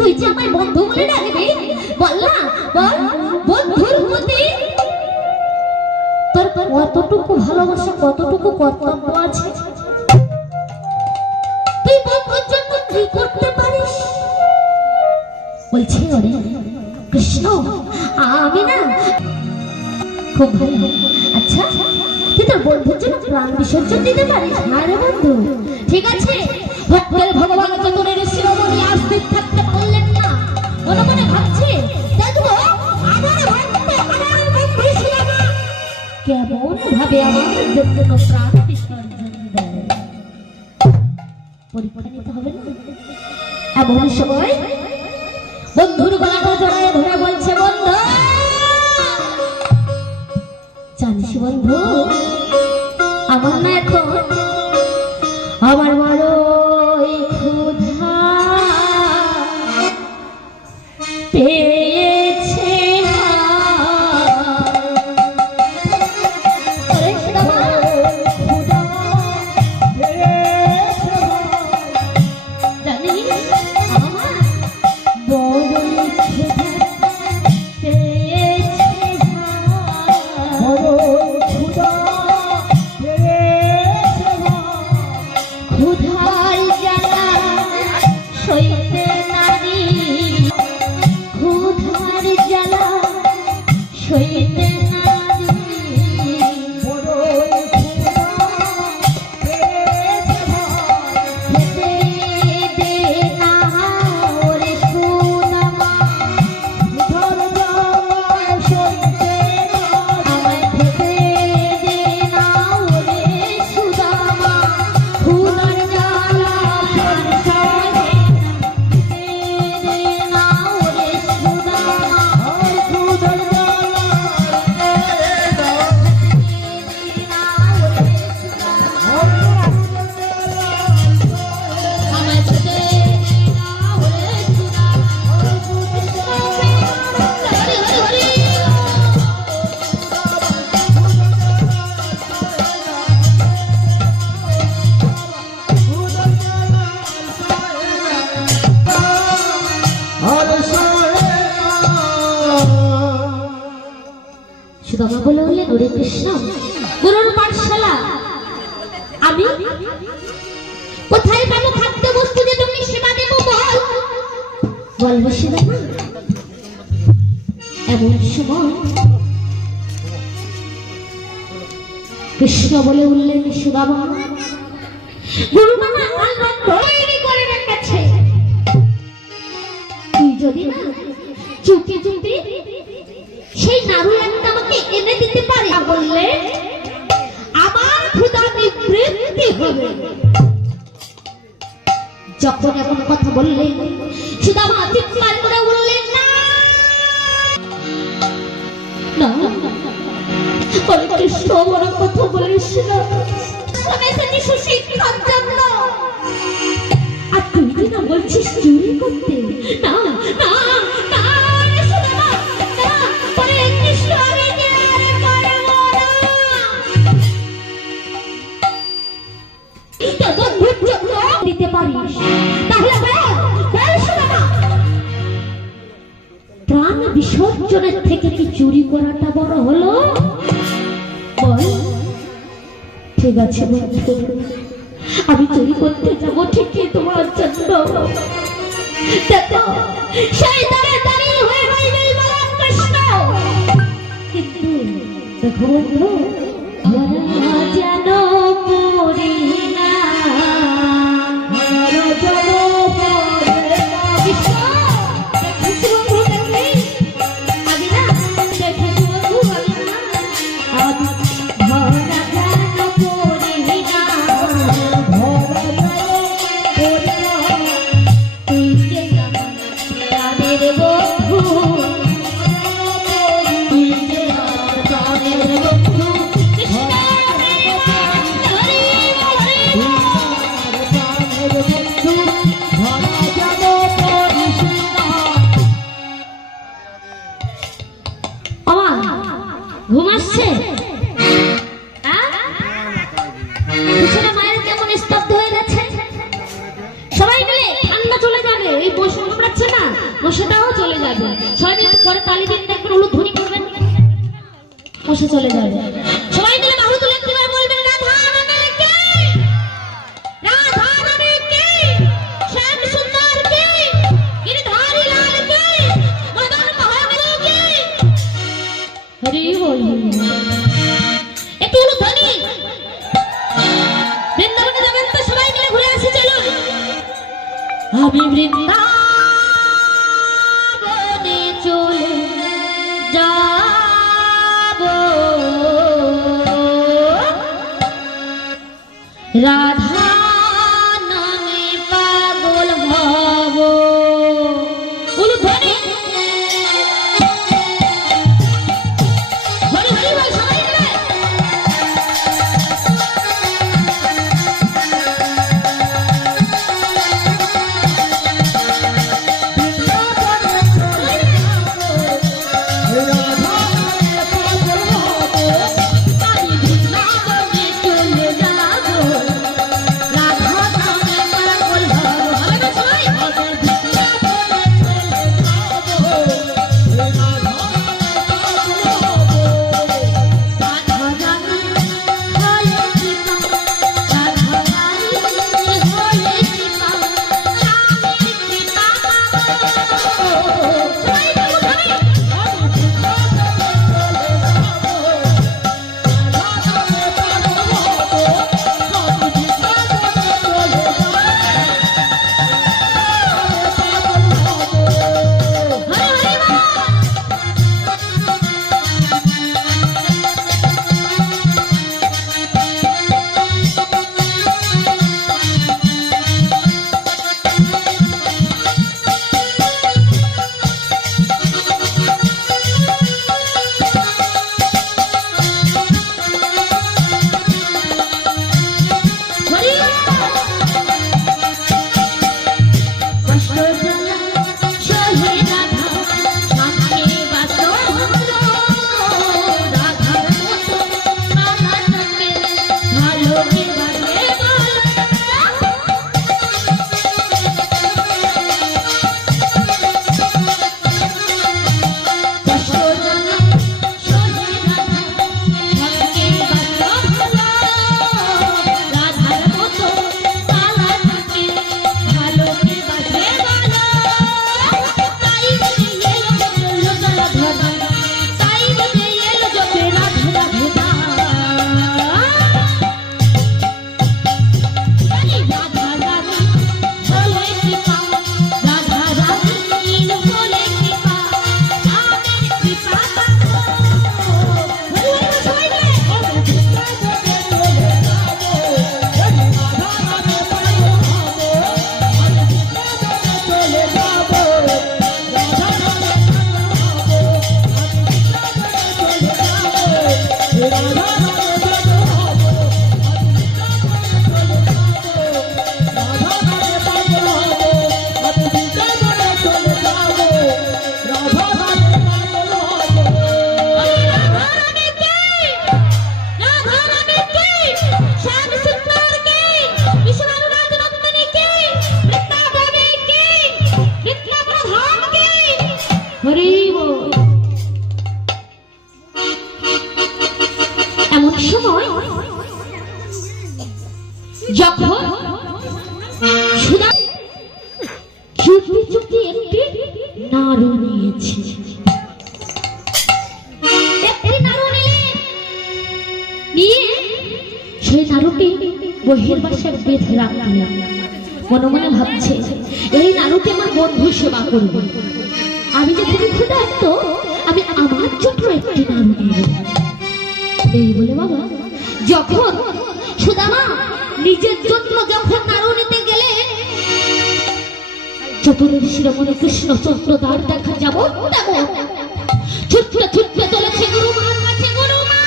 তুই যে আমায় বন্ধু বলে ডাকবি, বল না, বল বন্ধুর প্রতি তোর কতটুকু ভালোবাসা, কতটুকু কর্তব্য আছে? তুই বন্ধুর জন্য কি করতে পারিস? বলছি ওরে কৃষ্ণ, আমি না খুব ভালো। আচ্ছা, তুই তোর বন্ধুর জন্য প্রাণ বিসর্জন দিতে পারিস? হ্যাঁ রে বন্ধু, ঠিক আছে। ভক্তের ভগবান চতুরের শিরোমণি আস্তিক থাকতে পারলেন না, মনে মনে ভাবছে দেখবো আমার ভক্ত, আমার বন্ধু শিলামা কেমন ভাবে আমার জন্য প্রাণ বিসর্জন দেয়। পরীক্ষা নিতে হবে না? এমন সময় বন্ধুর গলাটা জড়ায় ধরে বলছে, বন্ধু জানিস বন্ধু, আমার না এখন আমার বড়ই ক্ষুধা পেয়েছে। সুদামা বলে উঠলেন, হরে কৃষ্ণ, গুরুর পাঠশালা আমি কোথায় পাবো খাদ্য বস্তু যে তুমি সেবা দেবো? বল। বলবো সুদামা। এমন সময় কৃষ্ণ বলে উঠলেন, সুদামা গুরু মামা তৈরি করে রেখেছে, তুই যদি না চুপি চুপি সেই নাড়ু একটা আমাকে এনে দিতে পারি, বললে আমার ক্ষুধা নিবৃত্তি হবে। যখন এমন কথা বললেন, সুদামা চিৎকার করে বললেন, না না, কৃষ্ণ বড় কথা বলিস না, সুশিক্ষার জন্য। আর তুই না বলছিস চুরি করতে? না না না, দিতে পারিস তাহলে প্রাণ বিসর্জনের থেকে কি চুরি করাটা বড় হলো? বল। ঠিক আছে বন্ধু, আমি চুরি করতে যাবো ঠিকই তোমার জন্য। দেখো সেই দাঁড়িয়ে হয়ে রইবে কৃষ্ণ, কিন্তু দেখো বন্ধু যেন পড়ি না, পরে তালি দিন দেখবেন উলুধ্বনি করবেন বসে চলে যাবে সবাই মিলে বাহু তুলে একবার বলবেন রাধা রানীর কে রাধা রানীর কে শ্যাম সুন্দর কে গিরধারী লাল কে মদন মোহন কে হরি বল একটু উলুধ্বনি বৃন্দাবনে যাবেন তো সবাই মিলে ঘুরে আসি চলুন আমি বৃন্দাবনে চলে যাব রাধা নামে পাগল হব উলুধ্বনি হরি হরি বল সবাই মিলে এমন সময় যখন সুদা চুপি চুপি একটি নাড়ু নিয়েছে নিয়ে সেই নাড়ুটি বহির বাসায় বেঁধে রাখলেন মনে মনে ভাবছে এই নাড়ুটি আমার বন্ধু সেবা করবে আমি যে খুবই ক্ষুধার্ত আমি আমার জন্য একটি নাড়ু নেব এই বলে বাবা যখন সুদামা নিজের জন্য যখন নাড়ু নিতে গেলে চতুরের শিরোমণি কৃষ্ণ চন্দ্রদার দেখা যাব ছুটতে ছুটতে চলেছে গুরুমার কাছে গুরুমা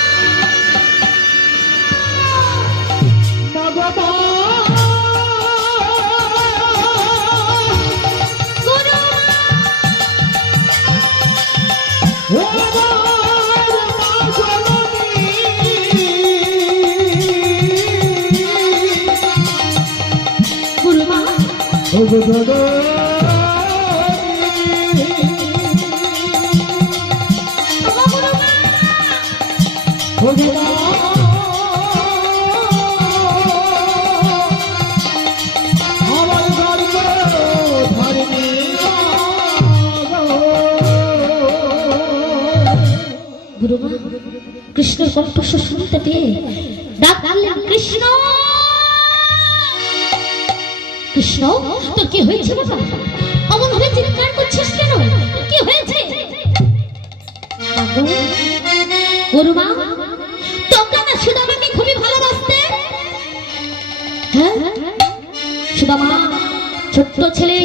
গুরুমা কৃষ্ণের কণ্ঠস্বর শুনতে পেয়ে ডাক ডাকলেন, কৃষ্ণ কৃষ্ণ, তোর কি হয়েছে বাবা? অমন ভাবে চিৎকার করছিস কেন? তোর কি হয়েছে? গুরুমা, তোমরা না সুদামাকে খুবই ভালোবাসতে? হ্যাঁ, সুদামা ছোট্ট ছেলে,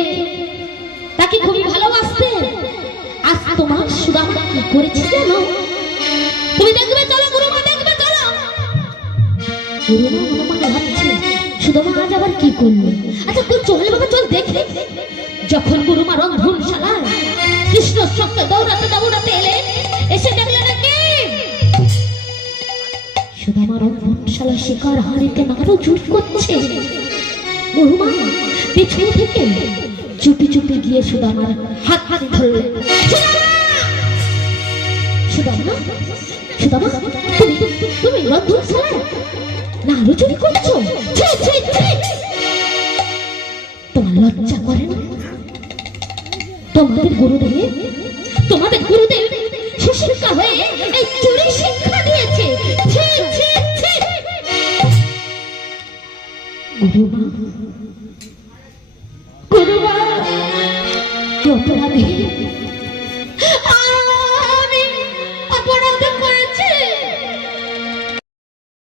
তাকে খুবই ভালোবাসতে। আজ তোমার সুদামা কি করেছে জানো? তুমি দেখবে, চলো গুরুমা, দেখবে চলো। গুরুমা মনে মনে ভাবছে, সুদামা আজ আবার কি করলো? আচ্ছা তুই চল বাবা, চল দেখে। যখন গুরুমা রন্ধনশালায় কৃষ্ণর সঙ্গে দৌড়াতে দৌড়াতে এলেন, এসে দেখলেন নাকি সুদামা রন্ধনশালা শিকার হাড়িতে নাড়ু জুট করছে। গুরুমা পেছন থেকে চুপি চুপি গিয়ে সুদামার হাত হাত ধরলেন। সুদামা, সুদামা, তুমি রন্ধনশালায় নাড়ু চুরি করছো? তোমার লজ্জা করে না? তোমাদের গুরুদেব সুশিক্ষা হয়ে এই চুরি শিক্ষা দিয়েছে। গুরুমা, গুরুমা, কি অপরাধী